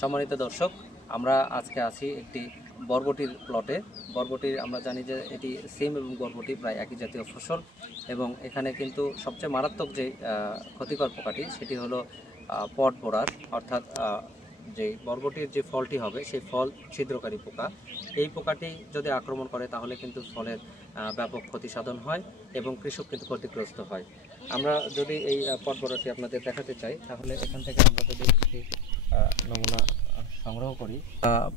সম্মানিত দর্শক, আমরা আজকে আছি একটি বরবটির প্লটে। বরবটির আমরা জানি যে এটি সিম এবং বরবটি প্রায় একই জাতীয় ফসল, এবং এখানে কিন্তু সবচেয়ে মারাত্মক যে ক্ষতিকর পোকাটি সেটি হলো পট বোরার, অর্থাৎ যে বরবটির যে ফলটি হবে সেই ফল ছিদ্রকারী পোকা। এই পোকাটি যদি আক্রমণ করে তাহলে কিন্তু ফলের ব্যাপক ক্ষতি সাধন হয় এবং কৃষক কিন্তু ক্ষতিগ্রস্ত হয়। আমরা যদি এই পট বোরারটি আপনাদের দেখাতে চাই, তাহলে এখান থেকে আমরা যদি একটি নমুনা সংগ্রহ করি,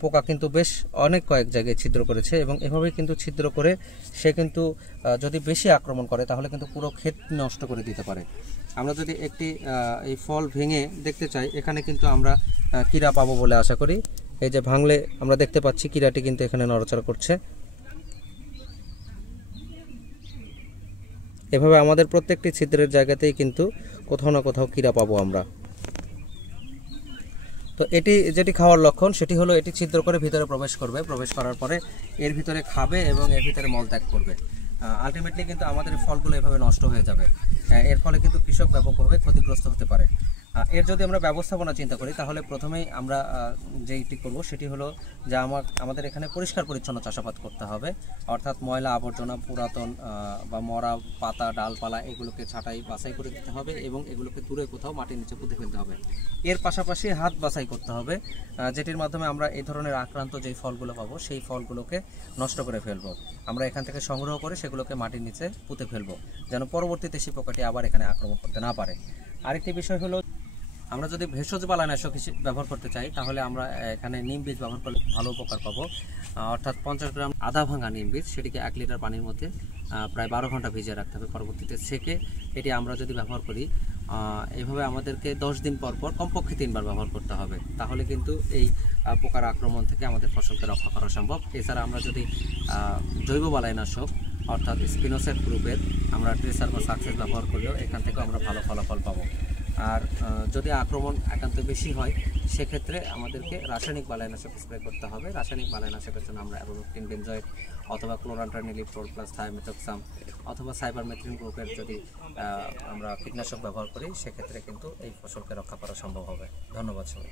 পোকা কিন্তু বেশ অনেক কয়েক জায়গায় ছিদ্র করেছে, এবং এভাবেই কিন্তু ছিদ্র করে সে কিন্তু যদি বেশি আক্রমণ করে তাহলে কিন্তু পুরো ক্ষেত নষ্ট করে দিতে পারে। আমরা যদি একটি এই ফল ভেঙে দেখতে চাই, এখানে কিন্তু আমরা কীরা পাবো বলে আশা করি। এই যে ভাঙলে আমরা দেখতে পাচ্ছি কীরাটি কিন্তু এখানে নড়াচড়া করছে। এভাবে আমাদের প্রত্যেকটি ছিদ্রের জায়গাতেই কিন্তু কোথাও না কোথাও কীরা পাবো আমরা। তো এটি যেটি খাওয়ার লক্ষণ সেটি হলো এটি ছিদ্র করে ভিতরে প্রবেশ করবে, প্রবেশ করার পরে এর ভিতরে খাবে এবং এর ভিতরে মলত্যাগ করবে। আলটিমেটলি কিন্তু আমাদের ফলগুলো এভাবে নষ্ট হয়ে যাবে। এর ফলে কিন্তু কৃষক ব্যাপকভাবে ক্ষতিগ্রস্ত হতে পারে। এর যদি আমরা ব্যবস্থাপনা চিন্তা করি, তাহলে প্রথমেই আমরা যেইটি করব সেটি হলো যে আমাদের এখানে পরিষ্কার পরিচ্ছন্ন চাষাবাদ করতে হবে, অর্থাৎ ময়লা আবর্জনা, পুরাতন বা মরা পাতা ডালপালা এগুলোকে ছাঁটাই বাছাই করে দিতে হবে এবং এগুলোকে দূরে কোথাও মাটির নিচে পুঁতে ফেলতে হবে। এর পাশাপাশি হাত বাছাই করতে হবে, যেটির মাধ্যমে আমরা এই ধরনের আক্রান্ত যেই ফলগুলো পাবো সেই ফলগুলোকে নষ্ট করে ফেলবো। আমরা এখান থেকে সংগ্রহ করে সেগুলোকে মাটির নিচে পুঁতে ফেলবো, যেন পরবর্তীতে সেই পোকাটি আবার এখানে আক্রমণ করতে না পারে। আরেকটি বিষয় হলো, আমরা যদি ভেষজ বালাইনাশক ব্যবহার করতে চাই, তাহলে আমরা এখানে নিম বীজ ব্যবহার করলে ভালো উপকার পাবো। অর্থাৎ 50 গ্রাম আধা ভাঙা নিম বীজ, সেটিকে 1 লিটার পানির মধ্যে প্রায় 12 ঘন্টা ভিজিয়ে রাখতে হবে, পরবর্তীতে সেকে এটি আমরা যদি ব্যবহার করি, এইভাবে আমাদেরকে 10 দিন পর পর কমপক্ষে 3 বার ব্যবহার করতে হবে। তাহলে কিন্তু এই পোকার আক্রমণ থেকে আমাদের ফসলকে রক্ষা করা সম্ভব। এছাড়া আমরা যদি জৈব বালাইনাশক অর্থাৎ স্পিনোসেট গ্রুপের আমরা ট্রেসার বা সাকসেস ব্যবহার করলেও এখান থেকেও আমরা ভালো ফলাফল পাবো। আর যদি আক্রমণ একান্ত বেশি হয়, সেক্ষেত্রে আমাদেরকে রাসায়নিক বালাইনাশক স্প্রে করতে হবে। রাসায়নিক বালাইনাশকের জন্য আমরা অ্যাবোমেকটিন বেনজয়েড অথবা ক্লোরান্ট্রানিলিপ্রোল প্লাস থায়োমেথক্সাম অথবা সাইবারমেথ্রিন গ্রুপের যদি আমরা কীটনাশক ব্যবহার করি, সেক্ষেত্রে কিন্তু এই ফসলকে রক্ষা করা সম্ভব হবে। ধন্যবাদ সবাই।